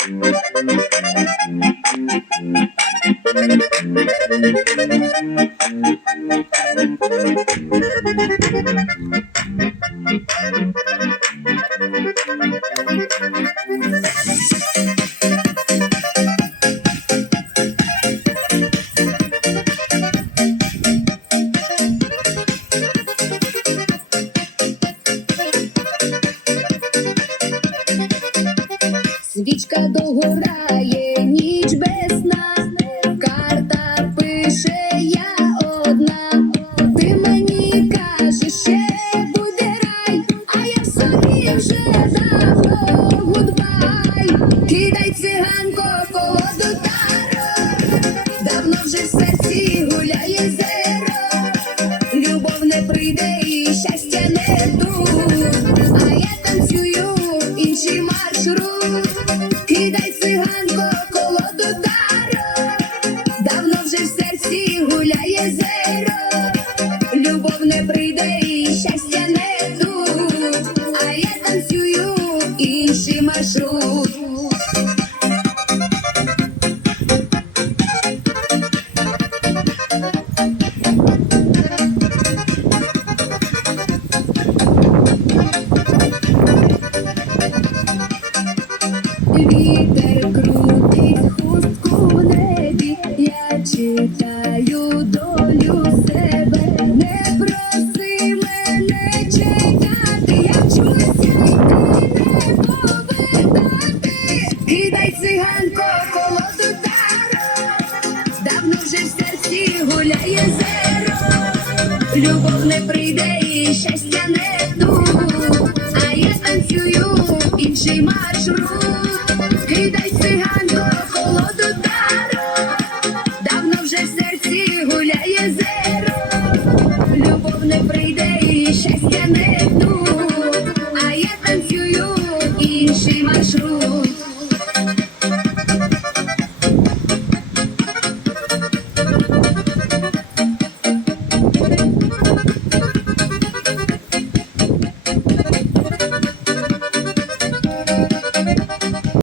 Thank you. Свічка догорає, ніч без сна, карта пише я одна, ти мені кажеш, ще буде рай, а я в собі вже давно. Гудбай, кидай циганко колоду таро, давно вже в серці гуляй. маршрут, кидай циганко колоду даро, давно вже в серці гуляє зеро, любов не прийде і щастя не тут, а я танцюю інший маршрут. вітер крутить хустку небі, я читаю долю себе, не проси мене читати, я вчуся йти, не повидати, кидай циганко колоду тару, давно вже в серці гуляє зеро, любов не прийде і щастя не.